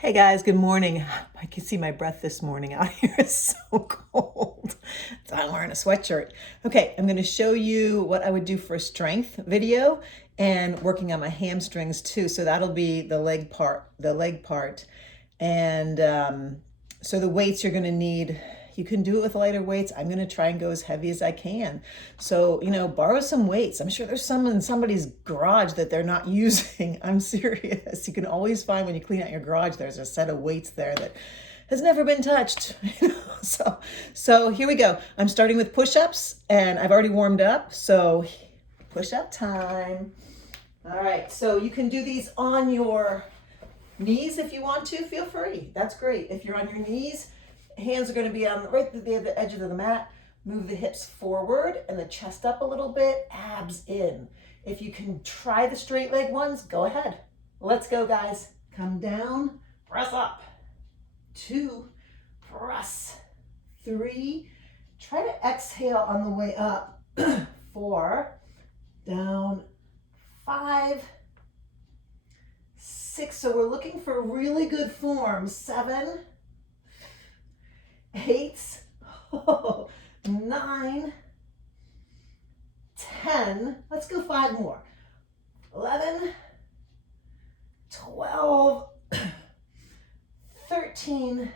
Hey guys, good morning. I can see my breath this morning out here. It's so cold. So I'm wearing a sweatshirt. Okay, I'm going to show you what I would do for a strength video and working on my hamstrings too. So that'll be the leg part. And so the weights you're going to need, you can do it with lighter weights. I'm going to try and go as heavy as I can. So, borrow some weights. I'm sure there's some in somebody's garage that they're not using. I'm serious. You can always find when you clean out your garage, there's a set of weights there that has never been touched. So here we go. I'm starting with push-ups and I've already warmed up. So push-up time. All right. So you can do these on your knees if you want to, feel free. That's great. If you're on your knees, hands are going to be on right at the edge of the mat. Move the hips forward and the chest up a little bit, abs in. If you can try the straight leg ones, go ahead. Let's go, guys. Come down, press up. 2, press. 3, try to exhale on the way up. 4, down. 5, 6, so we're looking for really good form. 7, 8, 9, 10, let's go 5 more. 11, 12, 13,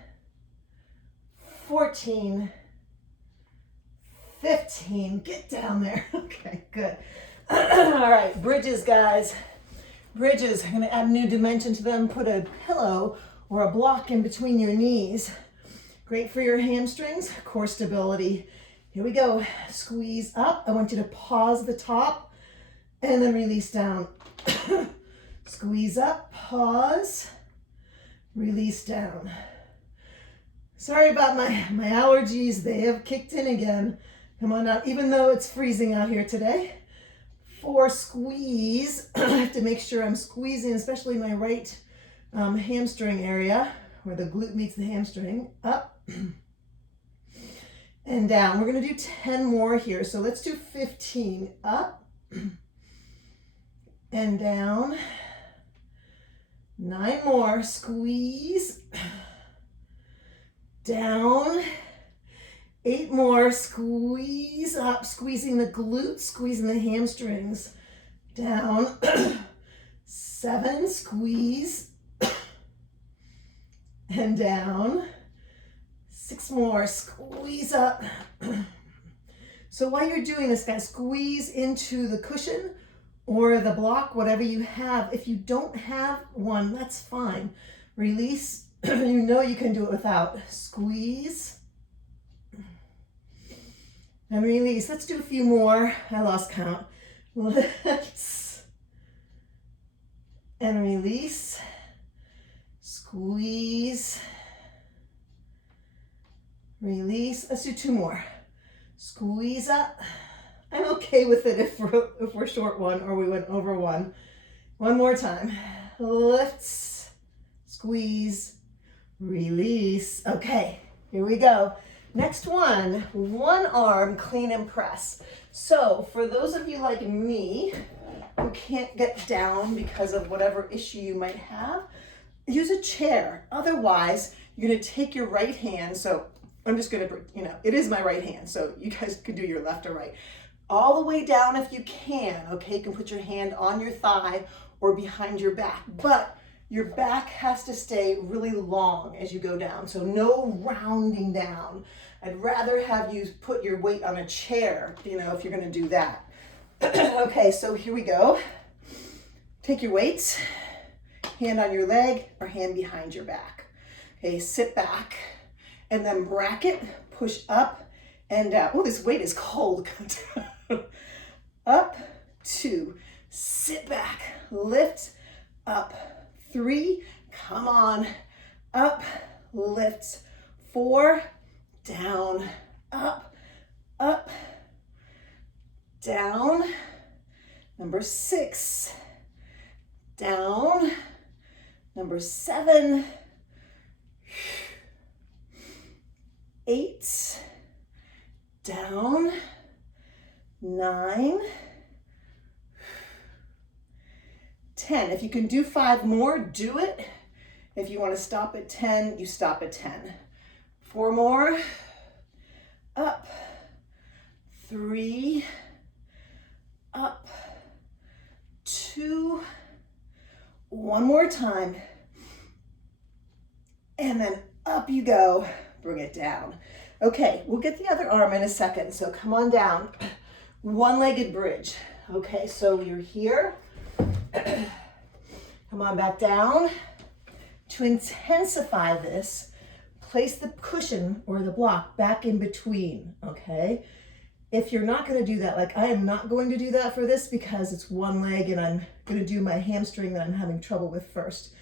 14, 15, get down there. Okay, good. All right, bridges, guys. Bridges, I'm going to add a new dimension to them. Put a pillow or a block in between your knees. Great for your hamstrings, core stability. Here we go. Squeeze up. I want you to pause at the top and then release down. Squeeze up, pause, release down. Sorry about my allergies. They have kicked in again. Come on out, even though it's freezing out here today. 4, squeeze. I have to make sure I'm squeezing, especially my right hamstring area where the glute meets the hamstring. Up and down. We're going to do 10 more here. So let's do 15. Up and down. 9 more. Squeeze. Down. 8 more. Squeeze up. Squeezing the glutes, squeezing the hamstrings. Down. 7. Squeeze. And down. 6 more. Squeeze up. So while you're doing this, guys, squeeze into the cushion or the block, whatever you have. If you don't have one, that's fine. Release. You know you can do it without. Squeeze. And release. Let's do a few more. I lost count. Let's. And release. Squeeze. Release. Let's do 2 more. Squeeze up. I'm okay with it if we're short one or we went over one. 1 more time. Lift. Squeeze. Release. Okay, here we go. Next one arm clean and press. So for those of you like me who can't get down because of whatever issue you might have, use a chair. Otherwise, you're going to take your right hand. So I'm just going to, it is my right hand. So you guys could do your left or right. All the way down if you can. Okay, you can put your hand on your thigh or behind your back. But your back has to stay really long as you go down. So no rounding down. I'd rather have you put your weight on a chair, if you're going to do that. Okay, so here we go. Take your weights, hand on your leg or hand behind your back. Okay, sit back and then bracket, push up and down. Oh, this weight is cold. Up, 2, sit back, lift, up, 3, come on, up, lift, 4, down, up, up, down, number 6, down, number 7, 8, down, 9, 10. If you can do 5 more, do it. If you want to stop at 10, you stop at 10. 4 more. Up. 3. Up. 2. One more time. And then up you go. Bring it down. Okay, we'll get the other arm in a second. So come on down. One-legged bridge. Okay, so you're here. Come on back down. To intensify this, place the cushion or the block back in between, okay? If you're not gonna do that, like I am not going to do that for this because it's one leg and I'm gonna do my hamstring that I'm having trouble with first.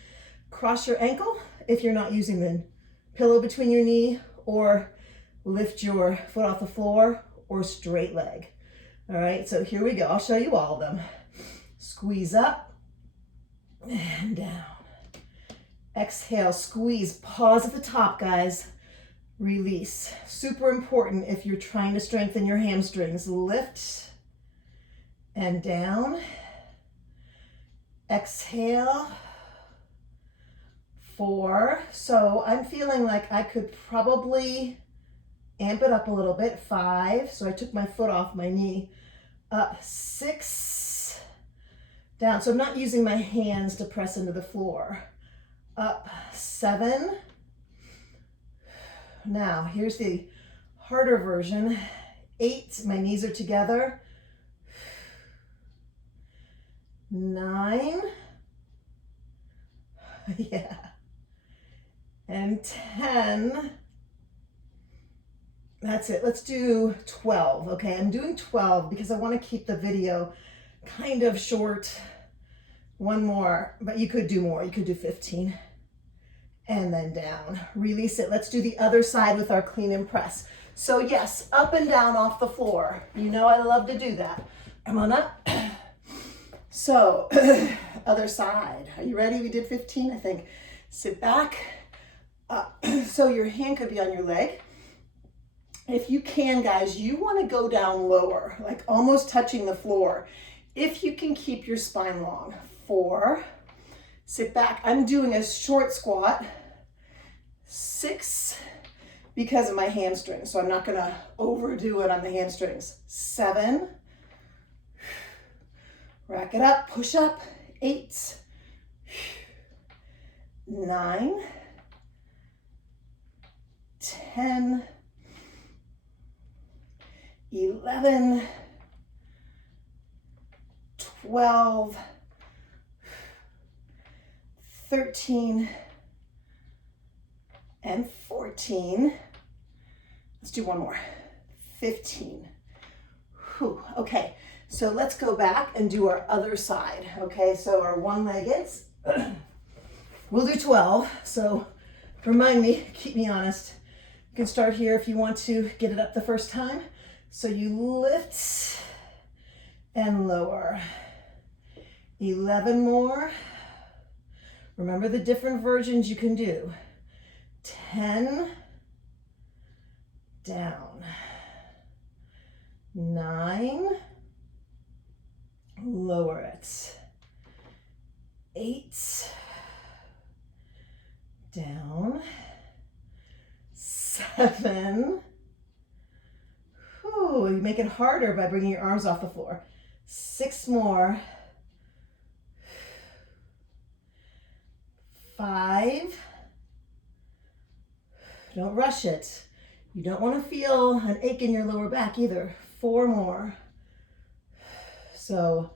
Cross your ankle if you're not using the pillow between your knee, or lift your foot off the floor, or straight leg. All right, so here we go. I'll show you all of them. Squeeze up and down. Exhale, squeeze, pause at the top, guys. Release. Super important if you're trying to strengthen your hamstrings. Lift and down. Exhale. 4. So I'm feeling like I could probably amp it up a little bit. 5. So I took my foot off my knee. Up. 6. Down. So I'm not using my hands to press into the floor. Up. 7. Now here's the harder version. 8. My knees are together. 9. Yeah. And 10. That's it. Let's do 12. Okay, I'm doing 12 because I want to keep the video kind of short. One more, but you could do more. You could do 15. And then down. Release it. Let's do the other side with our clean and press. So yes, up and down off the floor. You know I love to do that. Come on up. So, other side. Are you ready? We did 15, I think. Sit back. So your hand could be on your leg. If you can, guys, you want to go down lower, like almost touching the floor. If you can keep your spine long. 4. Sit back. I'm doing a short squat. 6, because of my hamstrings, so I'm not going to overdo it on the hamstrings. 7. Rack it up. Push up. 8. 9. 10. 11. 12. 13. And 14. Let's do one more. 15. Whew. Okay, so let's go back and do our other side. Okay, so our one-legged. We'll do 12. So remind me, keep me honest. You can start here if you want to get it up the first time. So you lift and lower. 11 more. Remember the different versions you can do. 10, down. 9, lower it. 8, down. 7, whew, you make it harder by bringing your arms off the floor. 6 more. 5. Don't rush it. You don't want to feel an ache in your lower back either. 4 more. So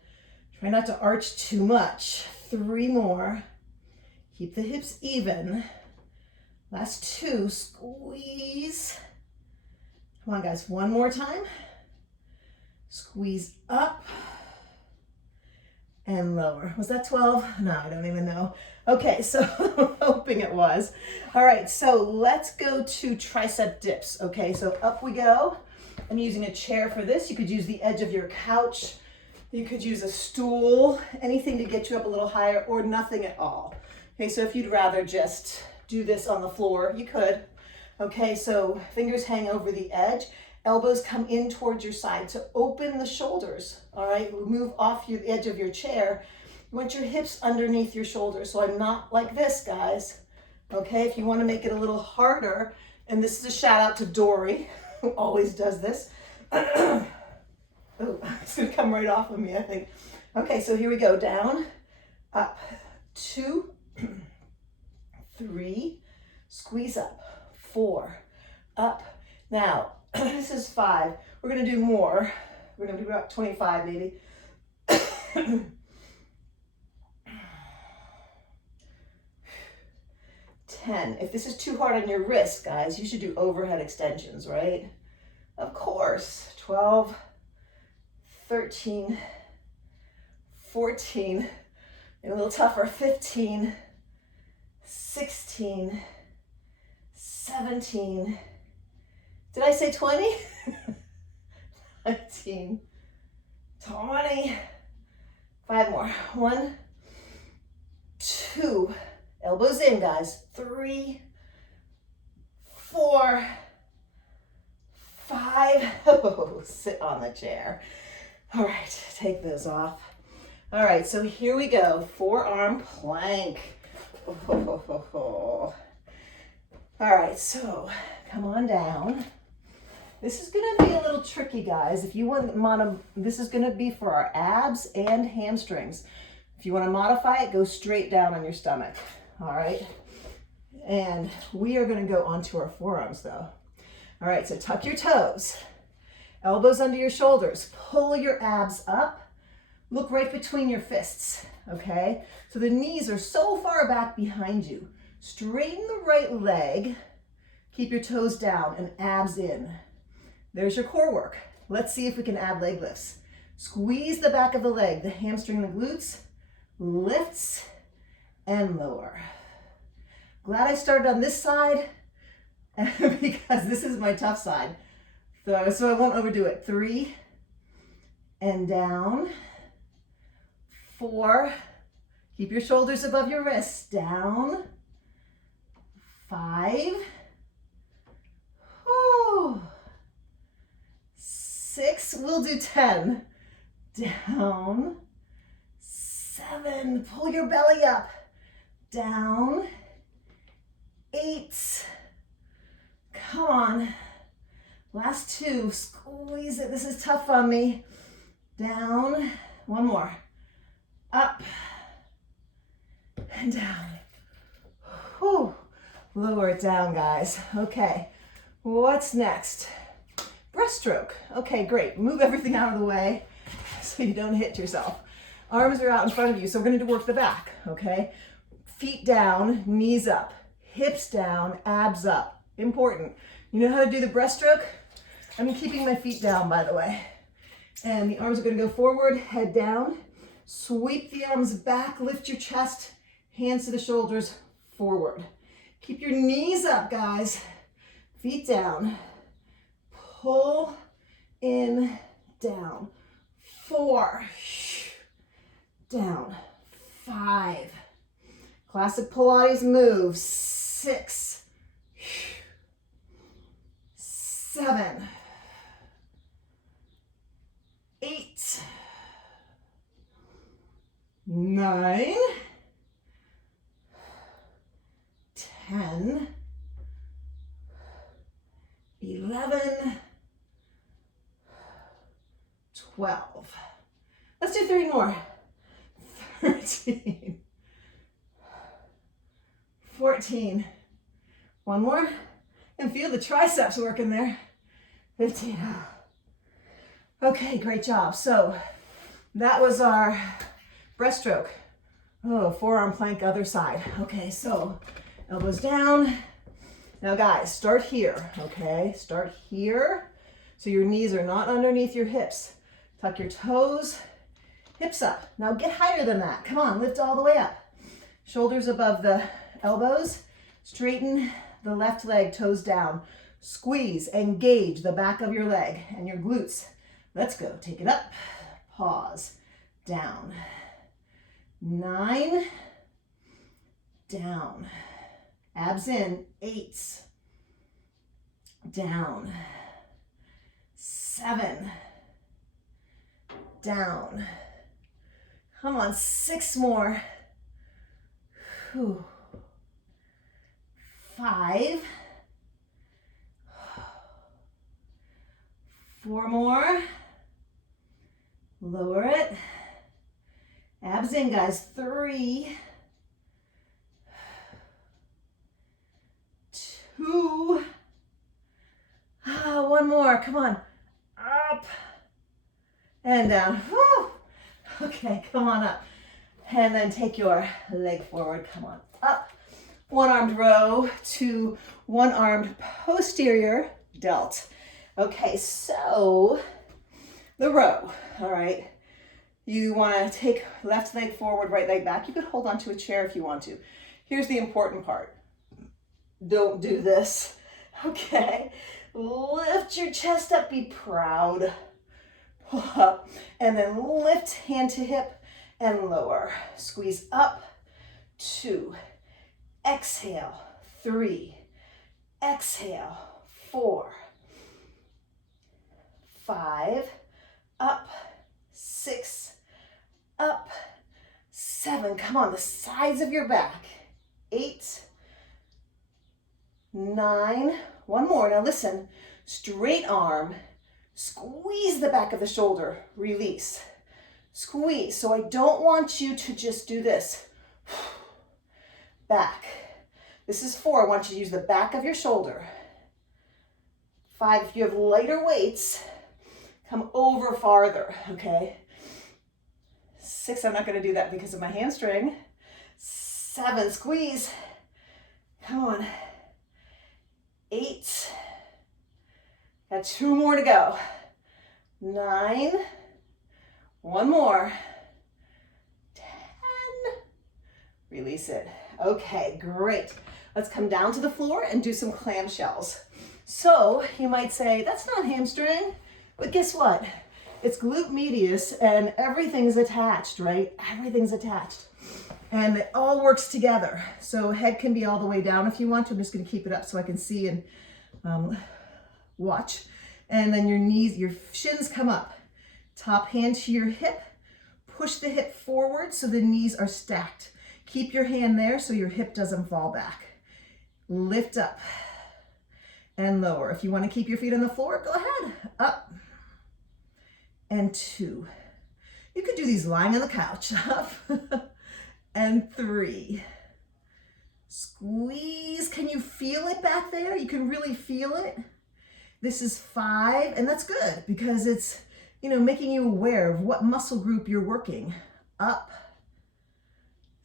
try not to arch too much. 3 more. Keep the hips even. Last 2. Squeeze. Come on, guys. One more time. Squeeze up and lower. Was that 12? No, I don't even know. Okay, so I'm hoping it was. All right, so let's go to tricep dips. Okay, so up we go. I'm using a chair for this. You could use the edge of your couch. You could use a stool, anything to get you up a little higher, or nothing at all. Okay, so if you'd rather just do this on the floor, you could. Okay, so fingers hang over the edge. Elbows come in towards your side to open the shoulders. All right, move off the edge of your chair. You want your hips underneath your shoulders. So I'm not like this, guys. Okay, if you want to make it a little harder, and this is a shout out to Dory, who always does this. Oh, it's gonna come right off of me, I think. Okay, so here we go. Down, up, 2, 3, squeeze up, 4, up. Now, this is 5. We're gonna do more. We're gonna do about 25 maybe. 10. If this is too hard on your wrist, guys, you should do overhead extensions, right? Of course. 12, 13, 14, and a little tougher, 15, 16, 17. Did I say 20? 19, 20. 5 more. 1, 2, elbows in, guys. 3, 4, 5. Oh, sit on the chair. All right, take those off. All right, so here we go. Forearm plank. Oh. All right, so come on down. This is gonna be a little tricky, guys. If you want this is gonna be for our abs and hamstrings. If you wanna modify it, go straight down on your stomach, all right? And we are gonna go onto our forearms though. All right, so tuck your toes, elbows under your shoulders, pull your abs up, look right between your fists, okay? So the knees are so far back behind you. Straighten the right leg, keep your toes down and abs in. There's your core work. Let's see if we can add leg lifts. Squeeze the back of the leg, the hamstring, the glutes, lifts and lower. Glad I started on this side because this is my tough side. So I won't overdo it. 3 and down. 4, keep your shoulders above your wrists, down. 5, whew. 6, we'll do 10, down. 7, pull your belly up, down. 8, come on. Last 2, squeeze it, this is tough on me. Down, 1 more. Up and down. Whew. Lower it down, guys. Okay, what's next? Breaststroke. Okay, great. Move everything out of the way so you don't hit yourself. Arms are out in front of you, so we're going to work the back, okay? Feet down, knees up, hips down, abs up. Important. You know how to do the breaststroke? I'm keeping my feet down, by the way. And the arms are going to go forward, head down. Sweep the arms back, lift your chest, hands to the shoulders, forward. Keep your knees up, guys. Feet down. Pull in, down. 4, down. 5. Classic Pilates move. 6, 7, 8, 9, 10, 11, 12. Let's do 3 more. 13, 14. 1 more. And feel the triceps working there. 15. Okay, great job. So that was our breaststroke. Oh, forearm plank, other side. Okay, so elbows down. Now guys, start here, okay? Start here. So your knees are not underneath your hips. Tuck your toes, hips up. Now get higher than that. Come on, lift all the way up. Shoulders above the elbows. Straighten the left leg, toes down. Squeeze, engage the back of your leg and your glutes. Let's go, take it up, pause, down. 9, down. Abs in, 8, down. 7, down. Come on, 6 more. Whew. 5. 4 more. Lower it. Abs in, guys. 3. 2. 1 more. Come on. Up. And down. Whew. Okay, come on up. And then take your leg forward. Come on up. One-armed row to one-armed posterior delt. Okay, so the row, all right. You want to take left leg forward, right leg back. You could hold onto a chair if you want to. Here's the important part. Don't do this, okay? Lift your chest up, be proud. Pull up, and then lift hand to hip and lower. Squeeze up, 2. Exhale, 3. Exhale, 4. 5. Up, 6. Up, 7. Come on, the sides of your back. 8. 9. 1 more. Now listen, straight arm, squeeze the back of the shoulder, release. Squeeze. So I don't want you to just do this. Back. This is 4. I want you to use the back of your shoulder. 5, if you have lighter weights, come over farther, okay? 6, I'm not going to do that because of my hamstring. 7, squeeze. Come on. 8. Got 2 more to go. 9. 1 more. 10. Release it. Okay, great. Let's come down to the floor and do some clamshells. So you might say, that's not hamstring, but guess what? It's glute medius and everything's attached, right? Everything's attached. And it all works together. So head can be all the way down if you want to. I'm just gonna keep it up so I can see and watch. And then your knees, your shins come up. Top hand to your hip. Push the hip forward so the knees are stacked. Keep your hand there so your hip doesn't fall back. Lift up and lower. If you want to keep your feet on the floor, go ahead. Up and 2. You could do these lying on the couch. Up and 3. Squeeze. Can you feel it back there? You can really feel it. This is 5, and that's good because it's, you know, making you aware of what muscle group you're working. Up.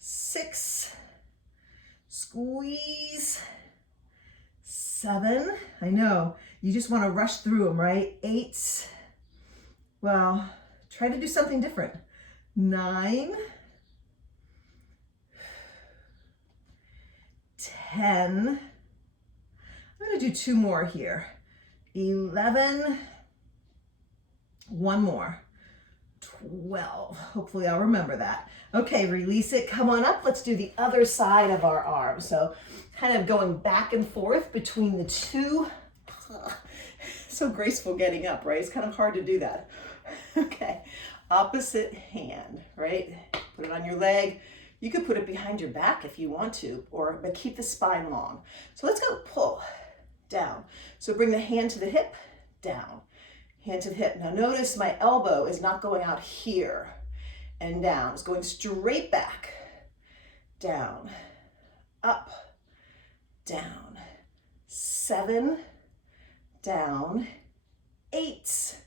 6. Squeeze. 7. I know, you just want to rush through them, right? 8. Well, try to do something different. 9. 10. I'm going to do 2 more here. 11. 1 more. 12. Hopefully I'll remember that. Okay, release it. Come on up. Let's do the other side of our arm. So kind of going back and forth between the two. So graceful getting up, right? It's kind of hard to do that. Okay, opposite hand, right? Put it on your leg. You could put it behind your back if you want to, but keep the spine long. So let's go pull, down. So bring the hand to the hip, down. Hand to the hip. Now notice my elbow is not going out here and down. It's going straight back, down, up, down. 7, down. 8.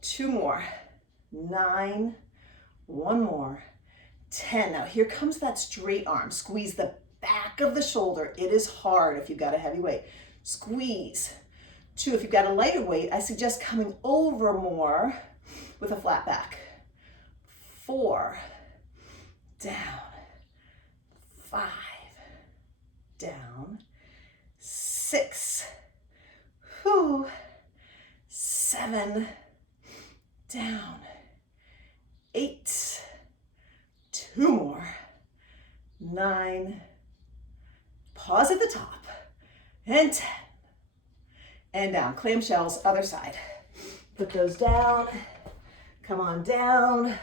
2 more. 9. 1 more. 10. Now here comes that straight arm. Squeeze the back of the shoulder. It is hard if you've got a heavy weight. Squeeze. 2, if you've got a lighter weight, I suggest coming over more with a flat back. 4, down. 5, down. 6, 7, down. 8, 2 more. 9, pause at the top, and 10. And down, clamshells, other side. Put those down, come on down,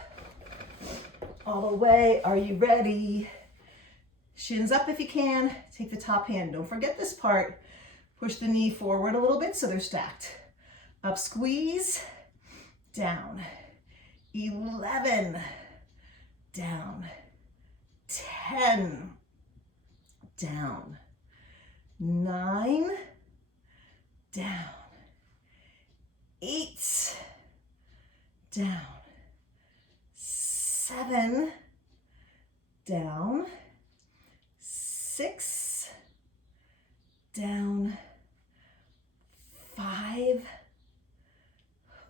all the way. Are you ready? Shins up if you can. Take the top hand. Don't forget this part. Push the knee forward a little bit so they're stacked. Up, squeeze, down. 11, down. 10, down. 9, down. 8, down. 7, down. 6, down. 5.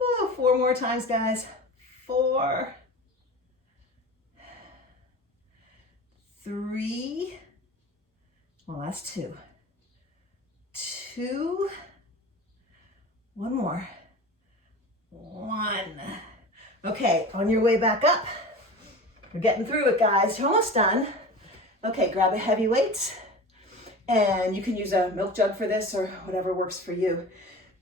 Ooh, 4 more times, guys. 4, 3, well, that's 2. 2, 1 more. 1. Okay, on your way back up. We're getting through it, guys. You're almost done. Okay, grab a heavy weight, and you can use a milk jug for this or whatever works for you.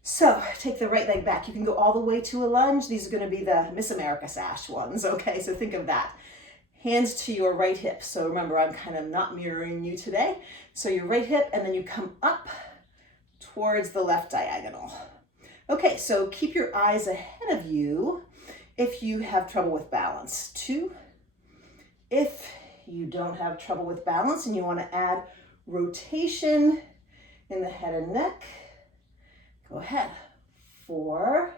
So take the right leg back. You can go all the way to a lunge. These are going to be the Miss America Sash ones, okay? So think of that. Hands to your right hip. So remember, I'm kind of not mirroring you today. So your right hip, and then you come up towards the left diagonal. Okay, so keep your eyes ahead of you if you have trouble with balance. 2. If you don't have trouble with balance and you want to add rotation in the head and neck, go ahead. 4.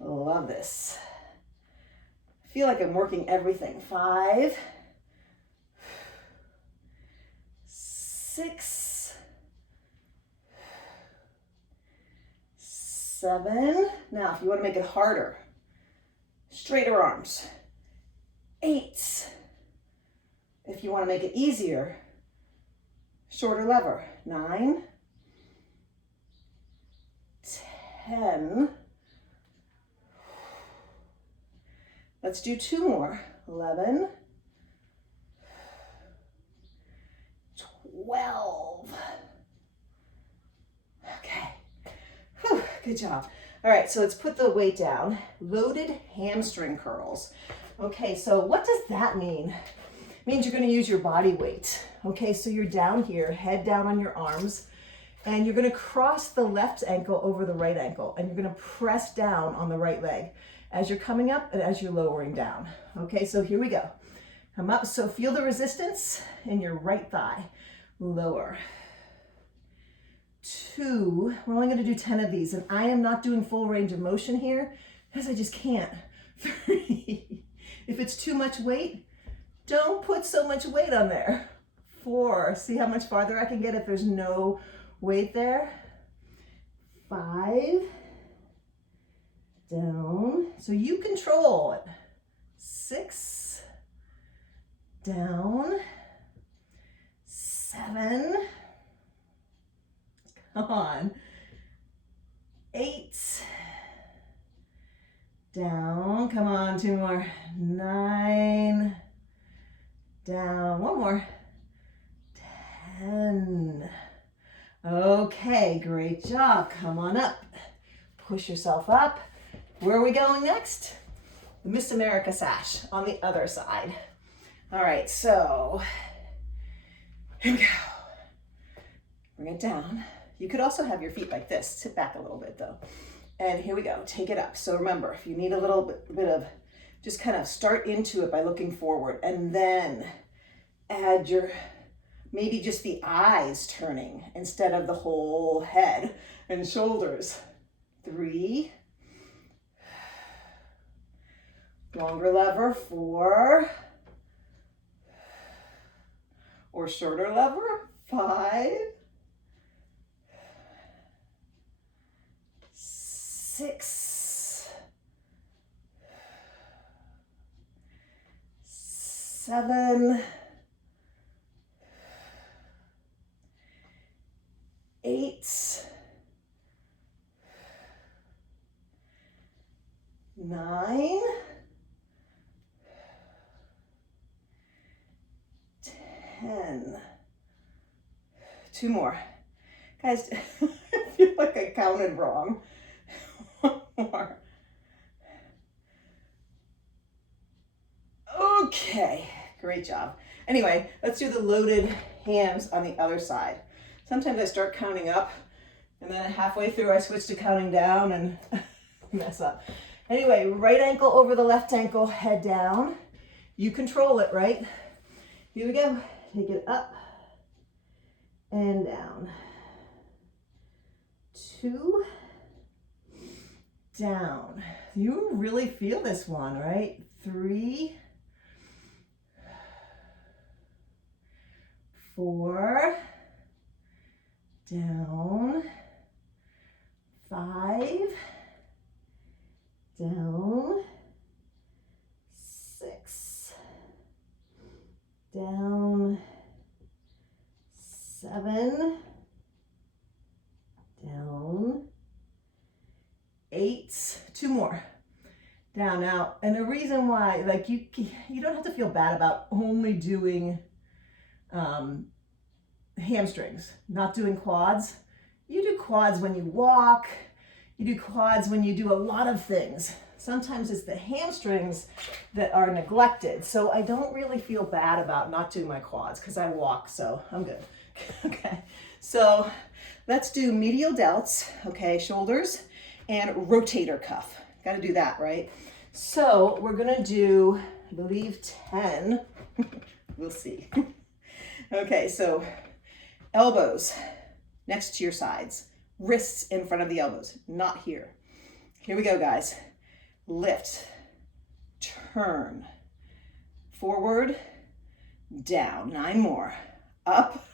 Love this. I feel like I'm working everything. 5. 6. 7. Now, if you want to make it harder, straighter arms. 8. If you want to make it easier, shorter lever. 9. 10. Let's do 2 more. 11. 12. Okay. Whew, good job. All right, so let's put the weight down. Loaded hamstring curls. Okay, so what does that mean? It means you're going to use your body weight. Okay, so you're down here, head down on your arms, and you're going to cross the left ankle over the right ankle, and you're going to press down on the right leg as you're coming up and as you're lowering down. Okay, so here we go. Come up, so feel the resistance in your right thigh. Lower. 2, we're only going to do 10 of these, and I am not doing full range of motion here because I just can't. 3, if it's too much weight, don't put so much weight on there. 4, see how much farther I can get if there's no weight there. 5, down, so you control it. 6, down. 7, come on. 8, down, come on, 2 more. 9, down, 1 more. 10. Okay, great job. Come on up. Push yourself up. Where are we going next? The Miss America Sash on the other side. All right, so here we go. Bring it down. You could also have your feet like this. Sit back a little bit though. And here we go. Take it up. So remember, if you need a little bit of, just kind of start into it by looking forward, and then add your, maybe just the eyes turning instead of the whole head and shoulders. 3. Longer lever. 4. Or shorter lever. 5. 6. 7. 8. 9. 10. 2 more. Guys, I feel like I counted wrong. 1 more. Okay, great job. Anyway, let's do the loaded hams on the other side. Sometimes I start counting up and then halfway through I switch to counting down and mess up. Anyway, right ankle over the left ankle, head down. You control it, right? Here we go. Take it up and down. 2, down. You really feel this one, right? 3, 4, down. 5, down. 6, down. 7, down. 8, 2 more. Down. Now, and the reason why, like, you don't have to feel bad about only doing hamstrings, not doing quads. You do quads when you walk, you do quads when you do a lot of things. Sometimes it's the hamstrings that are neglected. So I don't really feel bad about not doing my quads because I walk, so I'm good. Okay, so let's do medial delts, okay, shoulders, and rotator cuff. Got to do that, right? So we're going to do, I believe, 10. We'll see. Okay, so elbows next to your sides, wrists in front of the elbows, not here. Here we go, guys. Lift, turn, forward, down. 9 more. Up.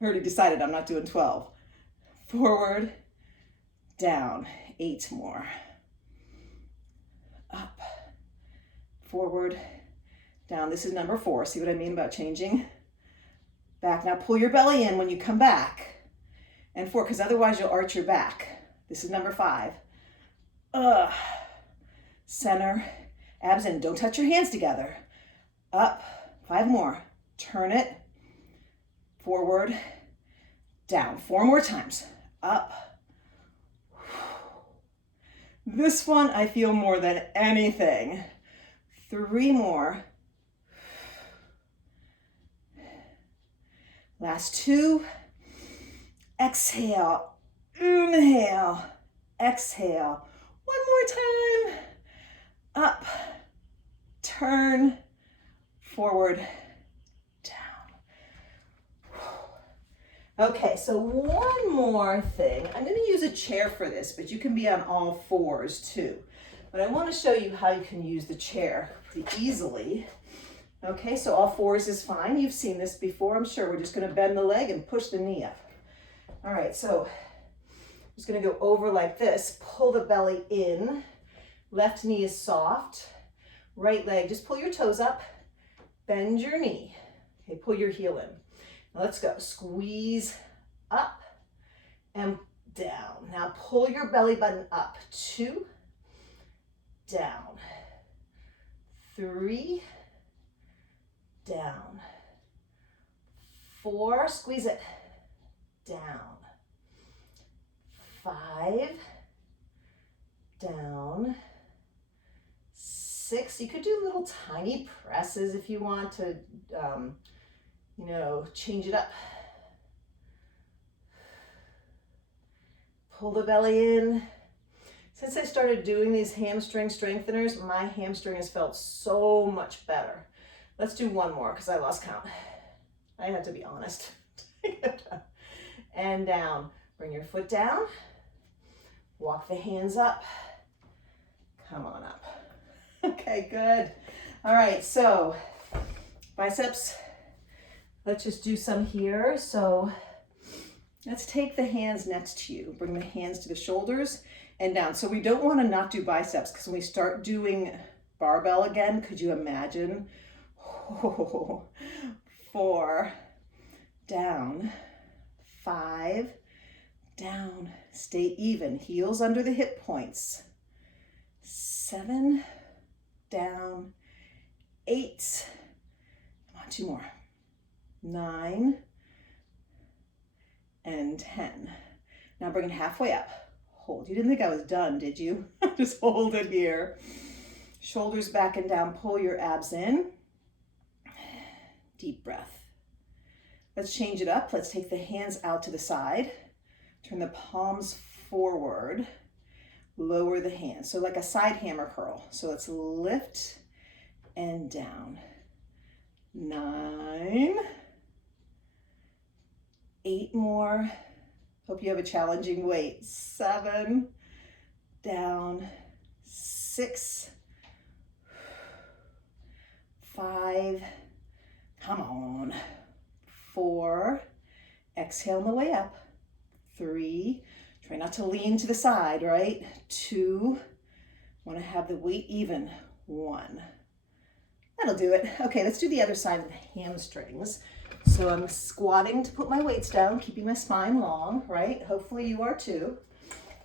I already decided I'm not doing 12. Forward, down. 8 more. Up, forward, down. This is number 4. See what I mean about changing? Back. Now pull your belly in when you come back. And 4, because otherwise you'll arch your back. This is number 5. Center, abs in. Don't touch your hands together. Up, 5 more. Turn it, forward, down. 4 more times. Up. This one I feel more than anything. 3 more. Last 2. Exhale, inhale, exhale. 1 more time. Up, turn, forward, down. Okay, so one more thing. I'm going to use a chair for this, but you can be on all 4s too. But I want to show you how you can use the chair pretty easily. Okay, so all 4s is fine. You've seen this before, I'm sure. We're just going to bend the leg and push the knee up. All right, so I'm just going to go over like this. Pull the belly in. Left knee is soft. Right leg, just pull your toes up. Bend your knee. Okay, pull your heel in. Now let's go. Squeeze up and down. Now pull your belly button up. 2, down. 3, down. 4, squeeze it, down. 5, down. 6, you could do little tiny presses if you want to, change it up. Pull the belly in. Since I started doing these hamstring strengtheners, my hamstring has felt so much better. Let's do 1 more because I lost count. I have to be honest. And down. Bring your foot down. Walk the hands up. Come on up. Okay, good. All right, so biceps. Let's just do some here. So let's take the hands next to you. Bring the hands to the shoulders and down. So we don't want to not do biceps because when we start doing barbell again, could you imagine? 4, down. 5, down. Stay even. Heels under the hip points. 7, down. 8. Come on, 2 more. 9 and 10. Now bring it halfway up. Hold. You didn't think I was done, did you? Just hold it here. Shoulders back and down. Pull your abs in. Deep breath. Let's change it up. Let's take the hands out to the side. Turn the palms forward. Lower the hands. So like a side hammer curl. So let's lift and down. 9. 8 more. Hope you have a challenging weight. 7. Down. 6. 5. Come on. 4. Exhale on the way up. 3. Try not to lean to the side, right? 2. Want to have the weight even. 1. That'll do it. Okay, let's do the other side of the hamstrings. So I'm squatting to put my weights down, keeping my spine long, right? Hopefully you are too.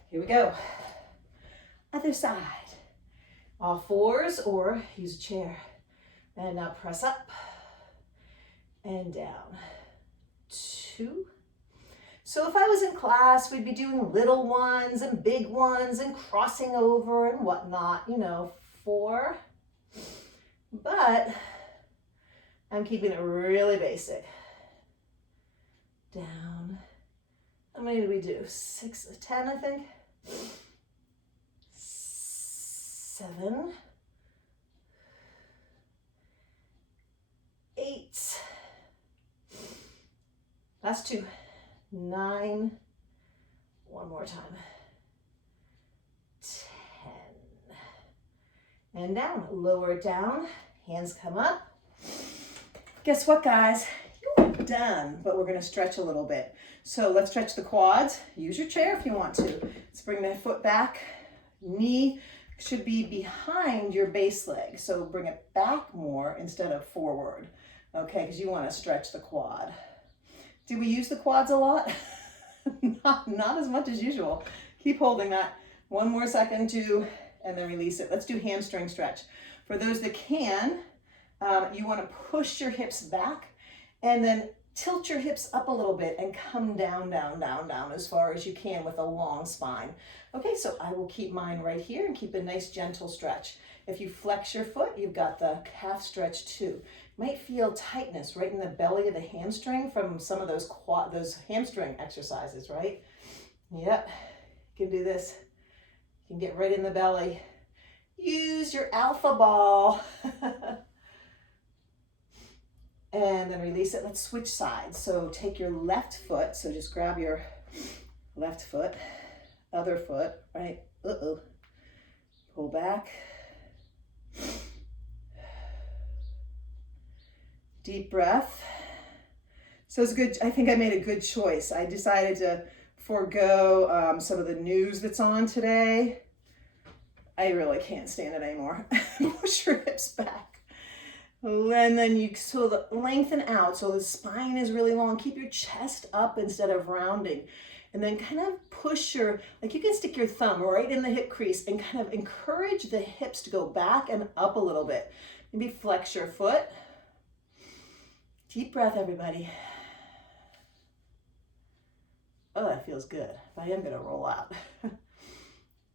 Here we go. Other side. All fours or use a chair. And now press up and down. 2. So if I was in class, we'd be doing little ones and big ones and crossing over and whatnot, 4. But I'm keeping it really basic. Down. How many did we do? 6, 10, I think. 7. 8. Last 2. 9. One more time. 10. And down. Lower it down. Hands come up. Guess what, guys? You are done, but we're going to stretch a little bit. So let's stretch the quads. Use your chair if you want to. Let's bring the foot back. Knee should be behind your base leg. So bring it back more instead of forward. Okay, because you want to stretch the quad. Did we use the quads a lot? not as much as usual. Keep holding that. One more second, 2, and then release it. Let's do hamstring stretch. For those that can, you want to push your hips back and then tilt your hips up a little bit and come down, down, down, down as far as you can with a long spine. Okay, so I will keep mine right here and keep a nice gentle stretch. If you flex your foot, you've got the calf stretch too. You might feel tightness right in the belly of the hamstring from some of those hamstring exercises, right? Yep, you can do this. You can get right in the belly. Use your alpha ball. And then release it. Let's switch sides. So take your left foot. So just grab your left foot, other foot, right? Pull back. Deep breath. So it's good. I think I made a good choice. I decided to forego some of the news that's on today. I really can't stand it anymore. Push your hips back. And then you lengthen out so the spine is really long. Keep your chest up instead of rounding. And then kind of push you can stick your thumb right in the hip crease and kind of encourage the hips to go back and up a little bit. Maybe flex your foot. Deep breath, everybody. Oh, that feels good. I am going to roll out.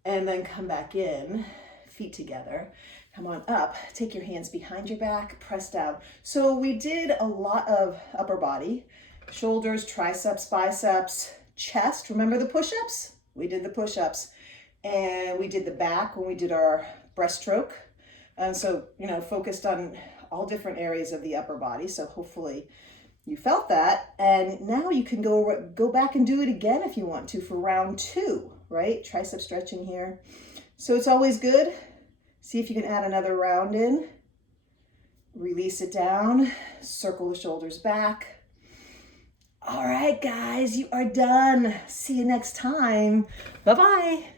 And then come back in, feet together. Come on up, take your hands behind your back, press down. So we did a lot of upper body, shoulders, triceps, biceps, chest. Remember the push-ups? We did the push-ups. And we did the back when we did our breaststroke. And so, focused on all different areas of the upper body. So hopefully you felt that. And now you can go back and do it again if you want to for round 2, right? Tricep stretching here. So it's always good. See if you can add another round in. Release it down. Circle the shoulders back. All right, guys, you are done. See you next time. Bye-bye.